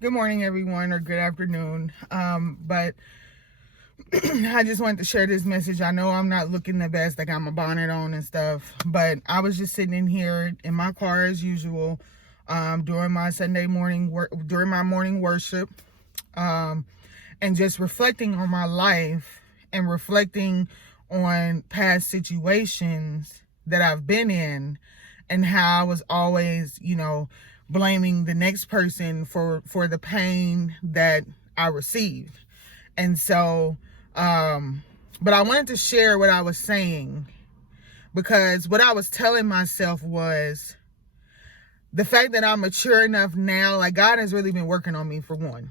Good morning, everyone, or good afternoon. But I just wanted to share this message. I know I'm not looking the best, I got my bonnet on and stuff, but I was just sitting in here in my car as usual, during my Sunday morning work, during my morning worship, and just reflecting on my life and reflecting on past situations that I've been in, and how I was always, blaming the next person for the pain that I received. And so, but I wanted to share what I was saying, because what I was telling myself was the fact that I'm mature enough now. Like, God has really been working on me, for one.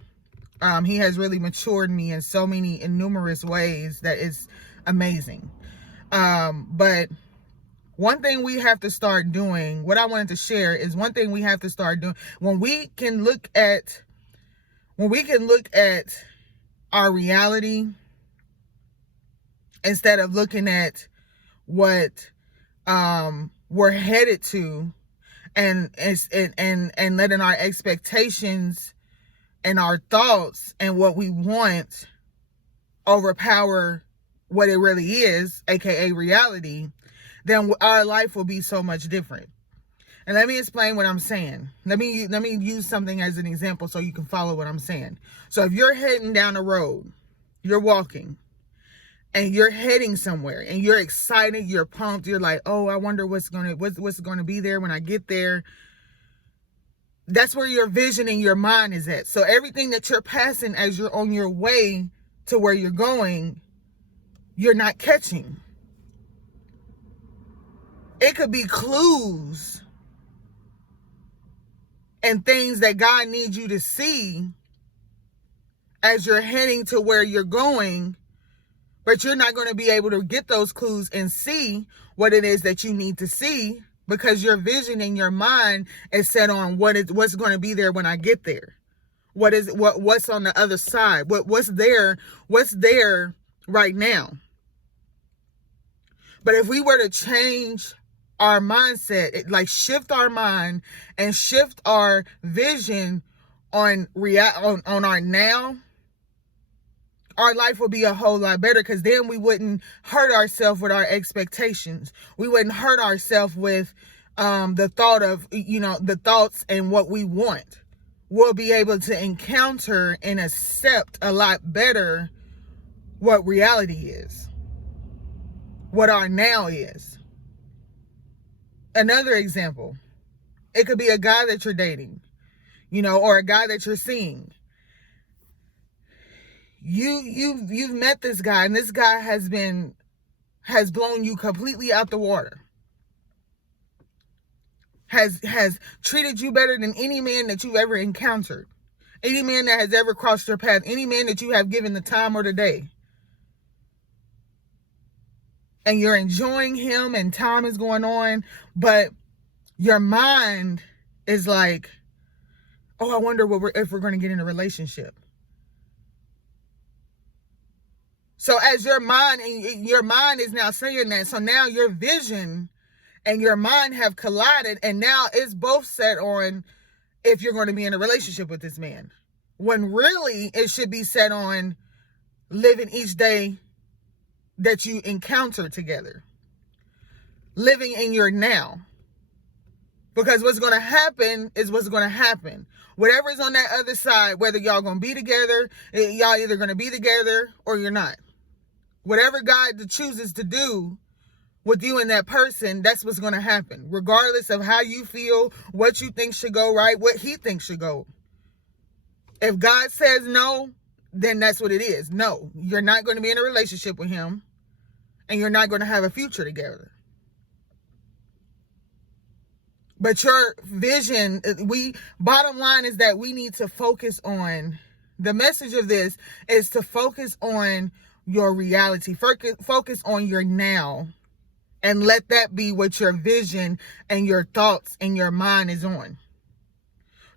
He has really matured me in so many, in numerous ways, that is amazing. But one thing we have to start doing, what I wanted to share is one thing we have to start doing when we can look at our reality, instead of looking at what we're headed to, and letting our expectations and our thoughts and what we want overpower what it really is, aka reality, then our life will be so much different. And let me explain what I'm saying. Let me use something as an example so you can follow what I'm saying. So if you're heading down the road, you're walking, and you're heading somewhere, and you're excited, you're pumped, you're like, oh, I wonder what's gonna be there when I get there. That's where your vision and your mind is at. So everything that you're passing as you're on your way to where you're going, you're not catching. It could be clues and things that God needs you to see as you're heading to where you're going, but you're not going to be able to get those clues and see what it is that you need to see, because your vision in your mind is set on what's going to be there when I get there. What's on the other side? What's there right now? But if we were to change our mindset, like shift our mind and shift our vision on our now, our life would be a whole lot better, because then we wouldn't hurt ourselves with our expectations. We wouldn't hurt ourselves with the thought of, the thoughts and what we want. We'll be able to encounter and accept a lot better what reality is, what our now is. Another example, it could be a guy that you're dating, or a guy that you're seeing. You've met this guy, and this guy has blown you completely out the water. Has treated you better than any man that you've ever encountered. Any man that has ever crossed your path. Any man that you have given the time or the day. And you're enjoying him, and time is going on, but your mind is like, oh, I wonder if we're going to get in a relationship. So as your mind is now saying that, so now your vision and your mind have collided, and now it's both set on if you're going to be in a relationship with this man, when really it should be set on living each day that you encounter together, living in your now. Because what's going to happen is what's going to happen. Whatever's on that other side, whether y'all going to be together, y'all either going to be together or you're not. Whatever God chooses to do with you and that person, that's what's going to happen. Regardless of how you feel, what you think should go right, what he thinks should go. If God says no, then that's what it is. No, you're not going to be in a relationship with him, and you're not going to have a future together. But your vision, bottom line is that we need to focus on, the message of this is to focus on your reality, focus on your now, and let that be what your vision and your thoughts and your mind is on.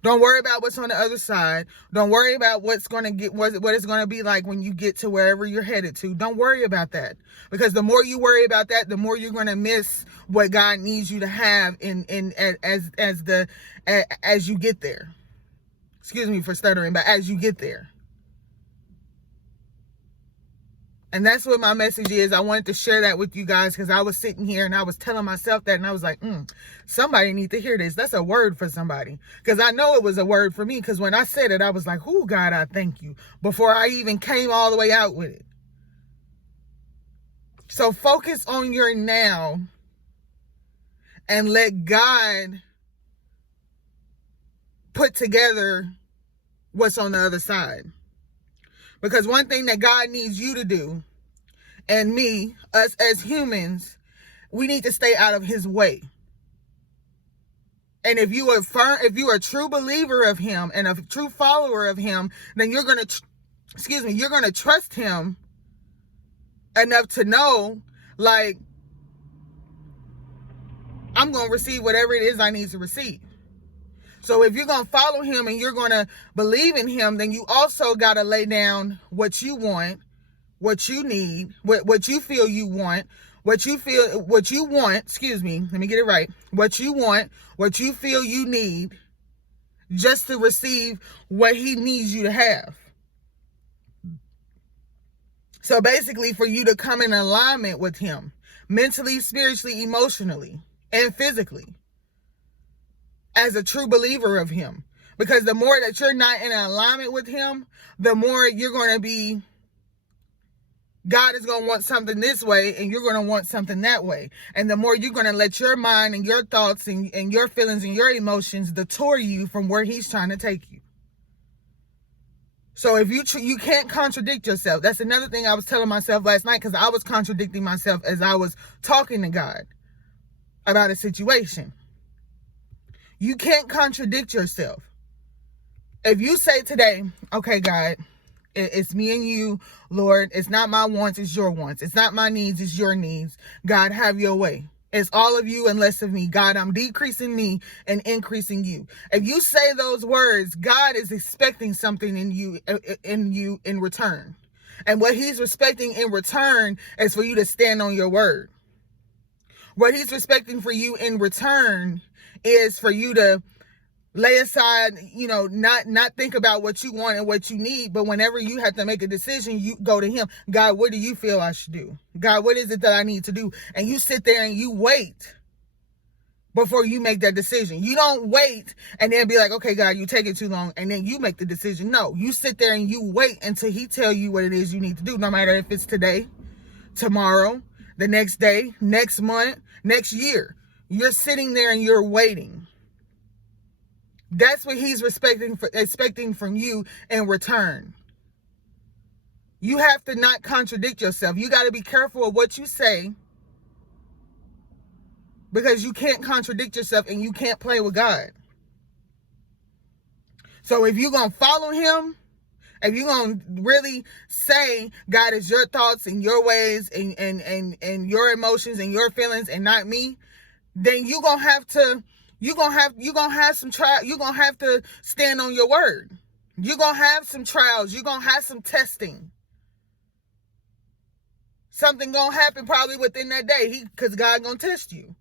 Don't worry about what's on the other side. Don't worry about what it's going to be like when you get to wherever you're headed to. Don't worry about that, because the more you worry about that, the more you're going to miss what God needs you to have as you get there. Excuse me for stuttering, but as you get there. And that's what my message is. I wanted to share that with you guys because I was sitting here and I was telling myself that, and I was like, somebody need to hear this. That's a word for somebody. Because I know it was a word for me, because when I said it, I was like, oh, God, I thank you, before I even came all the way out with it. So focus on your now and let God put together what's on the other side. Because one thing that God needs you to do, and me, us as humans, we need to stay out of his way. And if you are a true believer of him and a true follower of him, then you're going to trust him enough to know, like, I'm going to receive whatever it is I need to receive. So if you're going to follow him and you're going to believe in him, then you also got to lay down what you want, what you need, what you feel you want, what you want, excuse me, let me get it right. What you want, what you feel you need, just to receive what he needs you to have. So basically, for you to come in alignment with him, mentally, spiritually, emotionally, and physically, as a true believer of him. Because the more that you're not in alignment with him, the more you're going to be, God is going to want something this way and you're going to want something that way. And the more you're going to let your mind and your thoughts and your feelings and your emotions detour you from where he's trying to take you. So if you can't contradict yourself. That's another thing I was telling myself last night, because I was contradicting myself as I was talking to God about a situation. You can't contradict yourself. If you say today, okay, God, it's me and you, Lord. It's not my wants, it's your wants. It's not my needs, it's your needs. God, have your way. It's all of you and less of me. God, I'm decreasing me and increasing you. If you say those words, God is expecting something in you in return. And what he's expecting in return is for you to stand on your word. What he's expecting for you in return is for you to lay aside, not think about what you want and what you need, but whenever you have to make a decision, you go to him. God, what do you feel I should do? God, what is it that I need to do? And you sit there and you wait before you make that decision. You don't wait and then be like, okay, God, you take it too long, and then you make the decision. No, you sit there and you wait until he tell you what it is you need to do, no matter if it's today, tomorrow, the next day, next month, next year. You're sitting there and you're waiting. That's what he's expecting from you in return. You have to not contradict yourself. You got to be careful of what you say, because you can't contradict yourself and you can't play with God. So if you're going to follow him, if you're going to really say, God, is your thoughts and your ways and your emotions and your feelings and not me, then you're going to have to have to stand on your word. You're going to have some trials. You're going to have some testing. Something going to happen probably within that day, because God going to test you.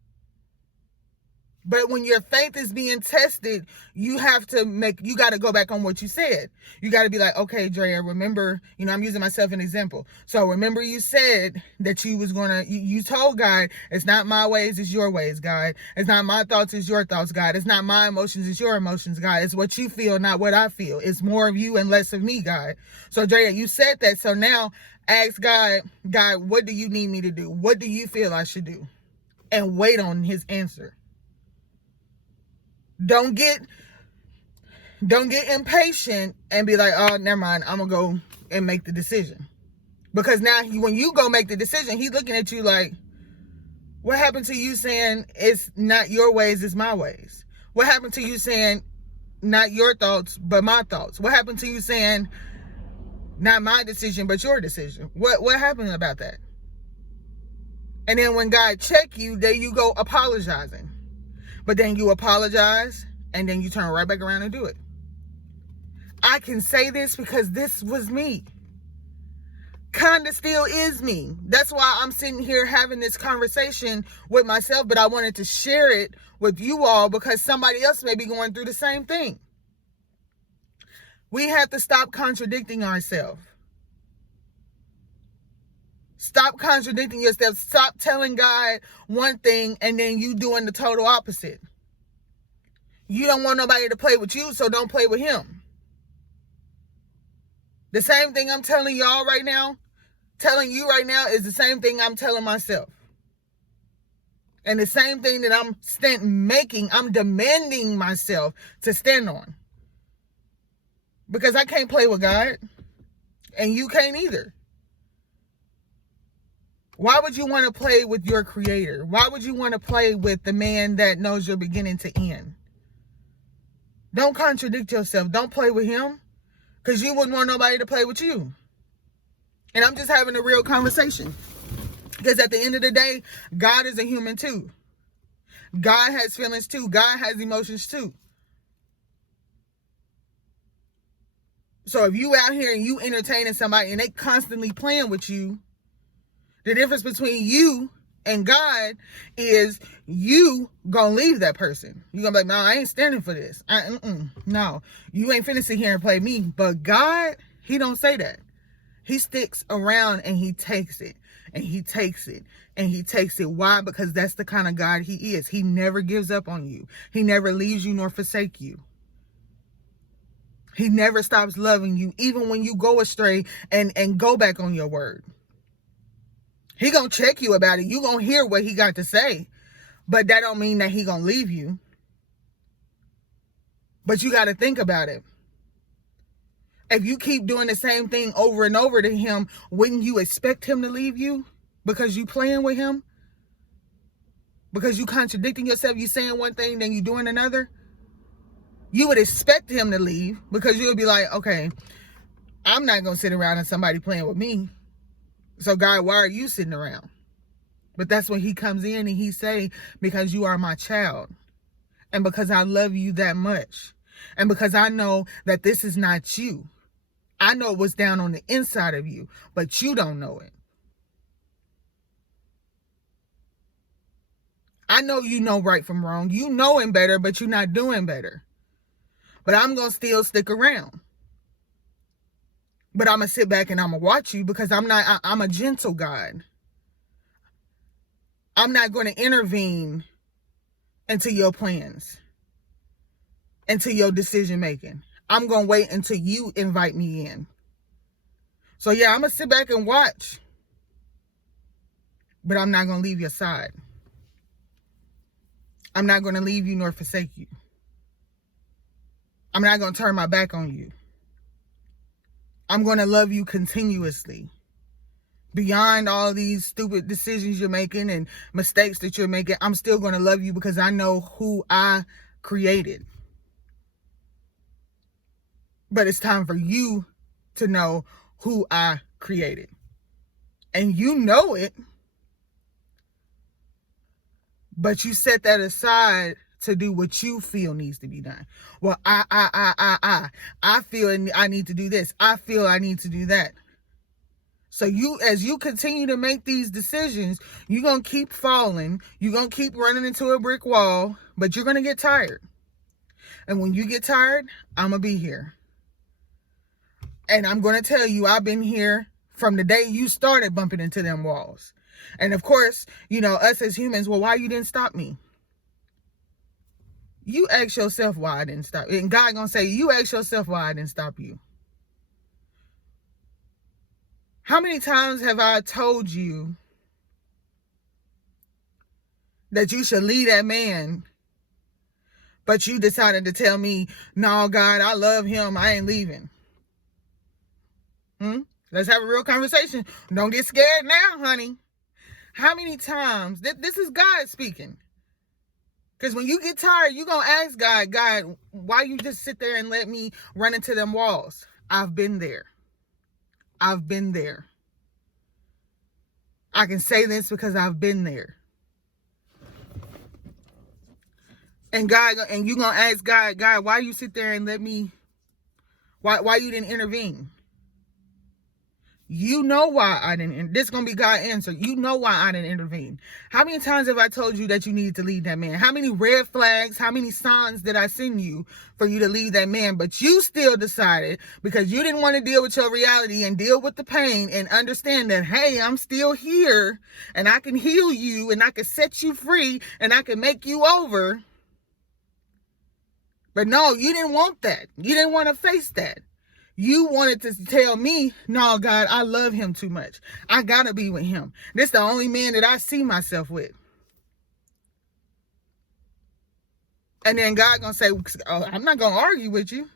But when your faith is being tested, you got to go back on what you said. You got to be like, okay, Andrea, remember, I'm using myself as an example. So remember you said that you told God, it's not my ways, it's your ways, God. It's not my thoughts, it's your thoughts, God. It's not my emotions, it's your emotions, God. It's what you feel, not what I feel. It's more of you and less of me, God. So Andrea, you said that. So now ask God, what do you need me to do? What do you feel I should do? And wait on his answer. Don't get impatient and be like, oh, never mind, I'm going to go and make the decision. Because now when you go make the decision, he's looking at you like, what happened to you saying it's not your ways, it's my ways? What happened to you saying not your thoughts, but my thoughts? What happened to you saying not my decision, but your decision? What happened about that? And then when God check you, there you go apologizing. But then you apologize, and then you turn right back around and do it. I can say this because this was me. Kinda still is me. That's why I'm sitting here having this conversation with myself, but I wanted to share it with you all because somebody else may be going through the same thing. We have to stop contradicting ourselves. Stop contradicting yourself. Stop telling God one thing and then you doing the total opposite. You don't want nobody to play with you, so don't play with him. The same thing I'm telling y'all right now, telling you right now, is the same thing I'm telling myself. And the same thing that I'm demanding myself to stand on. Because I can't play with God. And you can't either. Why would you want to play with your creator? Why would you want to play with the man that knows your beginning to end? Don't contradict yourself. Don't play with him. Because you wouldn't want nobody to play with you. And I'm just having a real conversation. Because at the end of the day, God is a human too. God has feelings too. God has emotions too. So if you out here and you entertaining somebody and they constantly playing with you, the difference between you and God is you gonna leave that person. You gonna be like, no, I ain't standing for this. No, you ain't finna sit here and play me. But God, he don't say that. He sticks around and he takes it. And he takes it. And he takes it. Why? Because that's the kind of God he is. He never gives up on you. He never leaves you nor forsake you. He never stops loving you, even when you go astray and go back on your word. He gonna check you about it. You gonna hear what he got to say. But that don't mean that he gonna leave you. But you got to think about it. If you keep doing the same thing over and over to him, wouldn't you expect him to leave you? Because you playing with him? Because you contradicting yourself, you saying one thing, then you doing another? You would expect him to leave because you would be like, okay, I'm not going to sit around and somebody playing with me. So God, why are you sitting around? But that's when he comes in and he say, because you are my child. And because I love you that much. And because I know that this is not you. I know what's down on the inside of you, but you don't know it. I know you know right from wrong. You knowing better, but you're not doing better. But I'm going to still stick around. But I'm going to sit back and I'm going to watch you because I'm a gentle God. I'm not going to intervene into your plans, into your decision making. I'm going to wait until you invite me in. So yeah, I'm going to sit back and watch. But I'm not going to leave your side. I'm not going to leave you nor forsake you. I'm not going to turn my back on you. I'm going to love you continuously. Beyond all these stupid decisions you're making and mistakes that you're making, I'm still going to love you because I know who I created. But it's time for you to know who I created. And you know it. But you set that aside to do what you feel needs to be done. Well, I feel I need to do this. I feel I need to do that. So as you continue to make these decisions, you're going to keep falling. You're going to keep running into a brick wall, but you're going to get tired. And when you get tired, I'm going to be here. And I'm going to tell you, I've been here from the day you started bumping into them walls. And of course, us as humans, well, why you didn't stop me? You ask yourself why I didn't stop. And God going to say, you ask yourself why I didn't stop you. How many times have I told you that you should leave that man, but you decided to tell me, no, God, I love him. I ain't leaving. Let's have a real conversation. Don't get scared now, honey. How many times? This is God speaking. Because when you get tired, you're going to ask God, why you just sit there and let me run into them walls? I've been there. I've been there. I can say this because I've been there. And you're going to ask God, why you sit there and let me, why you didn't intervene? You know why I didn't. This is going to be God's answer. You know why I didn't intervene. How many times have I told you that you need to leave that man? How many red flags, how many signs did I send you for you to leave that man? But you still decided, because you didn't want to deal with your reality and deal with the pain and understand that, hey, I'm still here and I can heal you and I can set you free and I can make you over. But no, you didn't want that. You didn't want to face that. You wanted to tell me, no, God, I love him too much. I got to be with him. This is the only man that I see myself with. And then God going to say, oh, I'm not going to argue with you.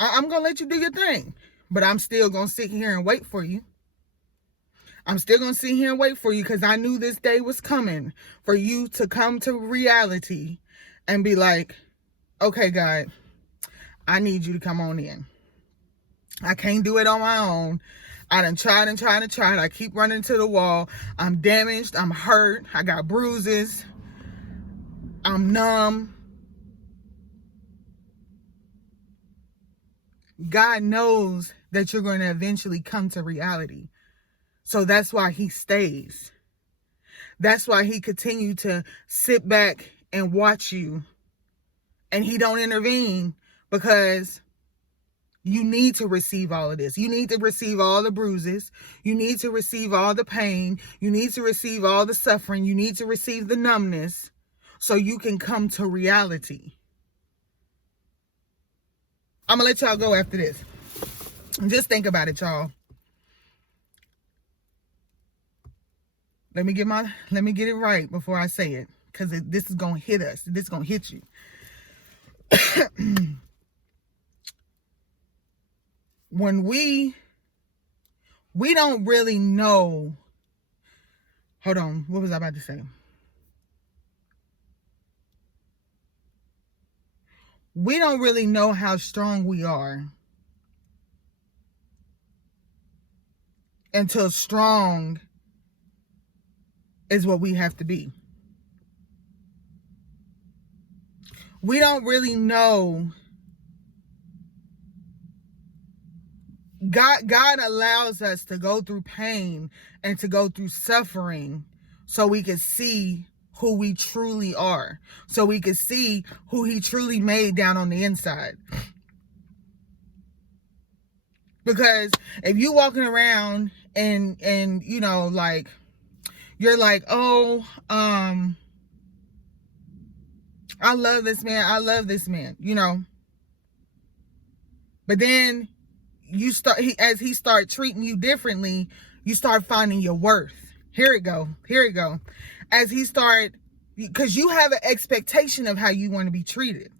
I'm going to let you do your thing. But I'm still going to sit here and wait for you. I'm still going to sit here and wait for you because I knew this day was coming for you to come to reality and be like, okay, God, I need you to come on in. I can't do it on my own. I done tried and tried and tried. I keep running to the wall. I'm damaged. I'm hurt. I got bruises. I'm numb. God knows that you're going to eventually come to reality. So that's why he stays. That's why he continued to sit back and watch you. And he don't intervene because you need to receive all of this. You need to receive all the bruises. You need to receive all the pain. You need to receive all the suffering. You need to receive the numbness so you can come to reality. I'm going to let y'all go after this. Just think about it, y'all. Let me get it right before I say it, because this is going to hit us. This is going to hit you. When we don't really know, hold on, what was I about to say? We don't really know how strong we are until strong is what we have to be. We don't really know. God allows us to go through pain and to go through suffering so we can see who we truly are. So we can see who he truly made down on the inside. Because if you walking around and you know, like, you're like, oh, I love this man, you know. But then as he start treating you differently, you start finding your worth. Here it go. As he start, because you have an expectation of how you want to be treated.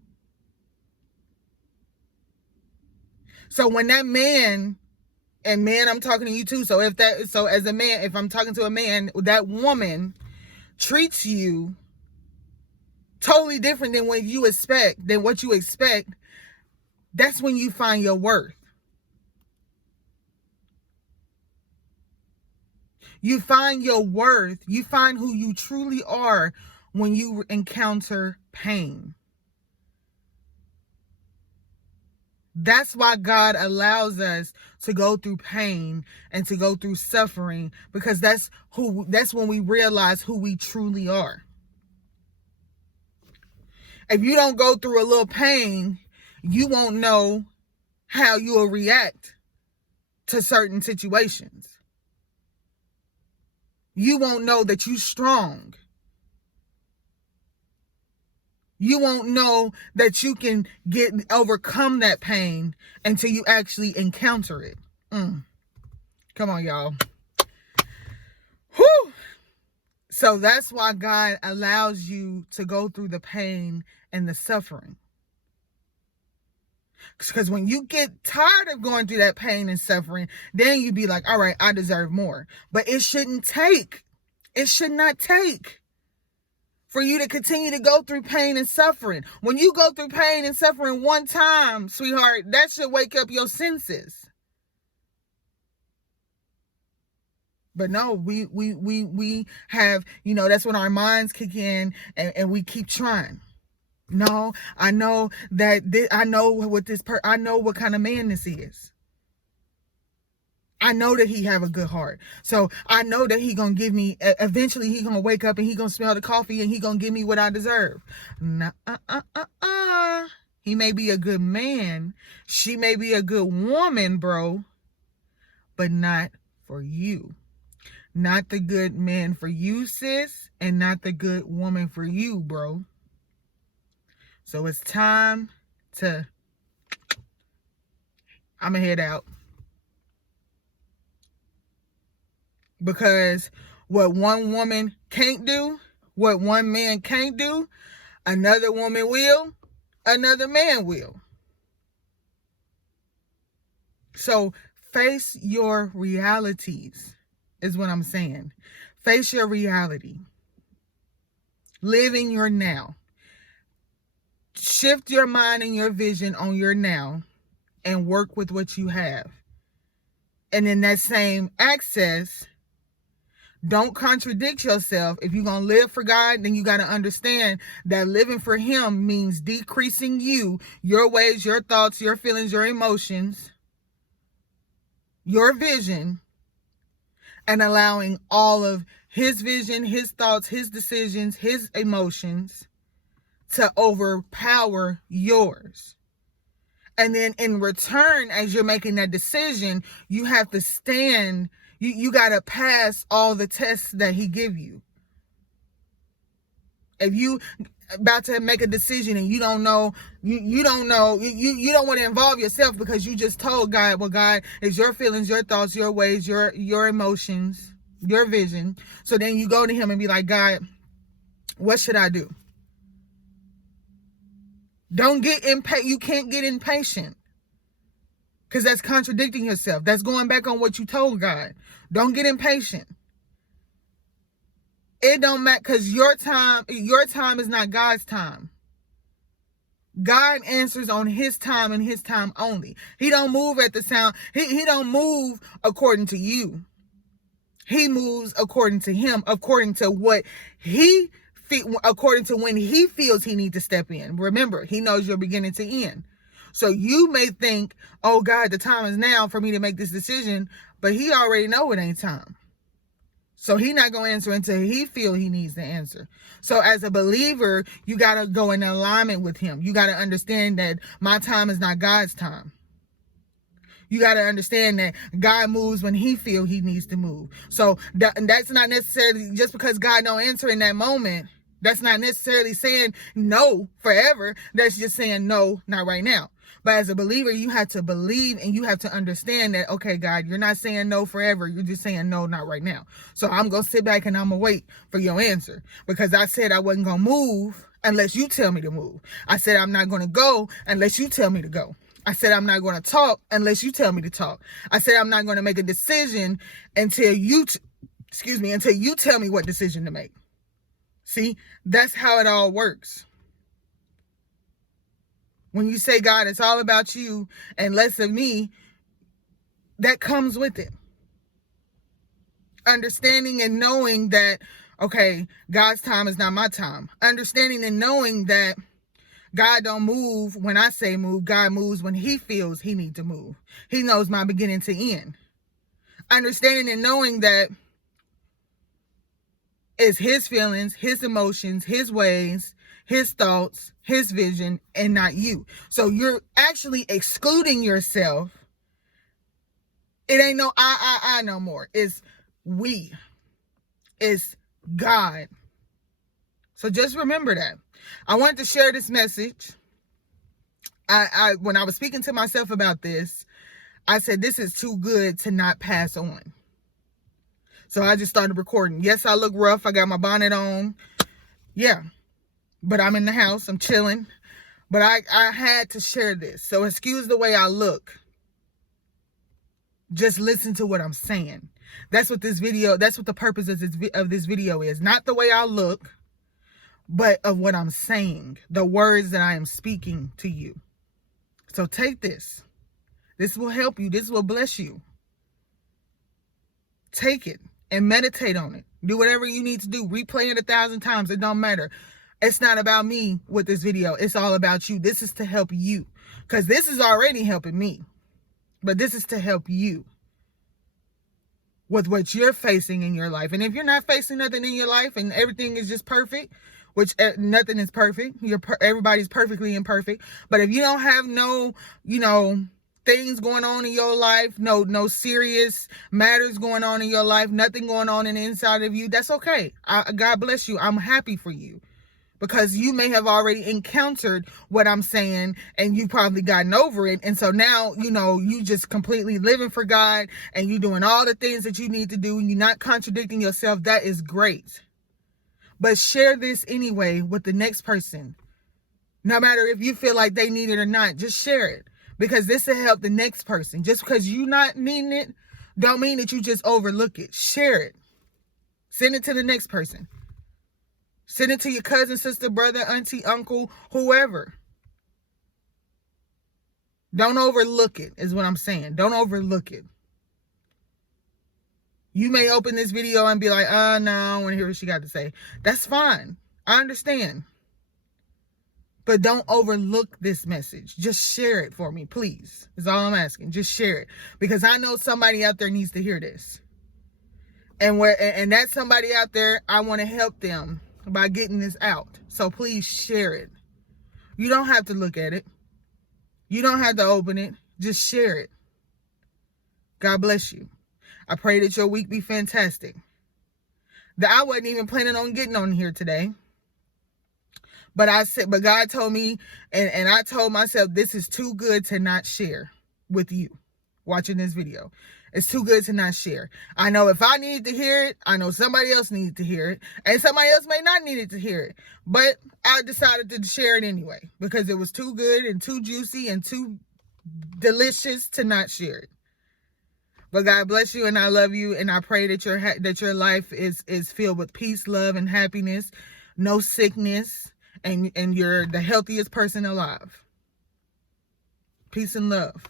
So when that man, and man, I'm talking to you too. So as a man, if I'm talking to a man, that woman treats you totally different than what you expect, that's when you find your worth. You find your worth. You find who you truly are when you encounter pain. That's why God allows us to go through pain and to go through suffering, because that's when we realize who we truly are. If you don't go through a little pain, you won't know how you'll react to certain situations. You won't know that you're strong. You won't know that you can overcome that pain until you actually encounter it. Come on, y'all. Whew. So that's why God allows you to go through the pain and the suffering. Because when you get tired of going through that pain and suffering, then you be like, all right, I deserve more. But it should not take for you to continue to go through pain and suffering. When you go through pain and suffering one time, sweetheart, that should wake up your senses. But no, we have, you know, that's when our minds kick in and we keep trying. No, I know that I know what kind of man this is. I know that he have a good heart. So I know that he gonna give me, eventually he gonna wake up and he gonna smell the coffee and he gonna give me what I deserve. Nah, He may be a good man. She may be a good woman, bro, but not for you. Not the good man for you, sis, and not the good woman for you, bro. So it's time to, I'ma head out. Because what one woman can't do, what one man can't do, another woman will, another man will. So face your realities, is what I'm saying. Face your reality. Live in your now. Shift your mind and your vision on your now and work with what you have. And in that same access, don't contradict yourself. If you're going to live for God, then you got to understand that living for him means decreasing you, your ways, your thoughts, your feelings, your emotions, your vision, and allowing all of his vision, his thoughts, his decisions, his emotions to overpower yours. And then in return, as you're making that decision, you have to stand. You got to pass all the tests that he give you. If you about to make a decision and you don't know, you don't want to involve yourself because you just told God, well, God, it's your feelings, your thoughts, your ways, your emotions, your vision. So then you go to him and be like, God, what should I do? Don't get impatient. You can't get impatient. Because that's contradicting yourself. That's going back on what you told God. Don't get impatient. It don't matter, because your time is not God's time. God answers on his time and his time only. He don't move at the sound. He don't move according to you. He moves according to him, according to what according to when he feels he needs to step in. Remember, he knows your beginning to end. So you may think, oh God, the time is now for me to make this decision, but he already know it ain't time. So he not going to answer until he feel he needs to answer. So as a believer, you got to go in alignment with him. You got to understand that my time is not God's time. You got to understand that God moves when he feel he needs to move. So that's not necessarily just because God don't answer in that moment. That's not necessarily saying no forever. That's just saying no, not right now. But as a believer, you have to believe and you have to understand that, okay, God, you're not saying no forever. You're just saying no, not right now. So I'm going to sit back and I'm going to wait for your answer, because I said I wasn't going to move unless you tell me to move. I said I'm not going to go unless you tell me to go. I said I'm not going to talk unless you tell me to talk. I said I'm not going to make a decision until you tell me what decision to make. See, that's how it all works. When you say, God, it's all about you and less of me, that comes with it. Understanding and knowing that, okay, God's time is not my time. Understanding and knowing that God don't move when I say move. God moves when he feels he needs to move. He knows my beginning to end. Understanding and knowing that it's his feelings, his emotions, his ways, his thoughts, his vision, and not you. So you're actually excluding yourself. It ain't no I no more. It's we. It's God. So just remember that. I wanted to share this message. When I was speaking to myself about this, I said, this is too good to not pass on. So I just started recording. Yes, I look rough. I got my bonnet on. Yeah. But I'm in the house. I'm chilling. But I had to share this. So excuse the way I look. Just listen to what I'm saying. That's what the purpose of this video is. Not the way I look, but of what I'm saying. The words that I am speaking to you. So take this. This will help you. This will bless you. Take it and meditate on it. Do whatever you need to do. Replay it 1,000 times. It don't matter. It's not about me with this video. It's all about you. This is to help you. Because this is already helping me. But this is to help you. with what you're facing in your life. And if you're not facing nothing in your life and everything is just perfect, which nothing is perfect, everybody's perfectly imperfect. But if you don't have no, things going on in your life, no serious matters going on in your life, nothing going on in the inside of you, that's okay. God bless you. I'm happy for you. Because you may have already encountered what I'm saying and you probably gotten over it. And so now, you just completely living for God and you doing all the things that you need to do and you're not contradicting yourself. That is great. But share this anyway with the next person. No matter if you feel like they need it or not, just share it. Because this will help the next person. Just because you not needing it, don't mean that you just overlook it. Share it. Send it to the next person. Send it to your cousin, sister, brother, auntie, uncle, whoever. Don't overlook it, is what I'm saying. Don't overlook it. You may open this video and be like, no, I don't want to hear what she got to say. That's fine. I understand. But don't overlook this message. Just share it for me, please. Is all I'm asking. Just share it. Because I know somebody out there needs to hear this. And that somebody out there, I want to help them by getting this out. So please share it. You don't have to look at it. You don't have to open it. Just share it. God bless you. I pray that your week be fantastic. I wasn't even planning on getting on here today. But God told me, and I told myself, this is too good to not share with you watching this video. It's too good to not share. I know if I needed to hear it, I know somebody else needed to hear it, and somebody else may not need it to hear it. But I decided to share it anyway because it was too good and too juicy and too delicious to not share it. But God bless you, and I love you, and I pray that your life is filled with peace, love, and happiness, no sickness, and you're the healthiest person alive. Peace and love.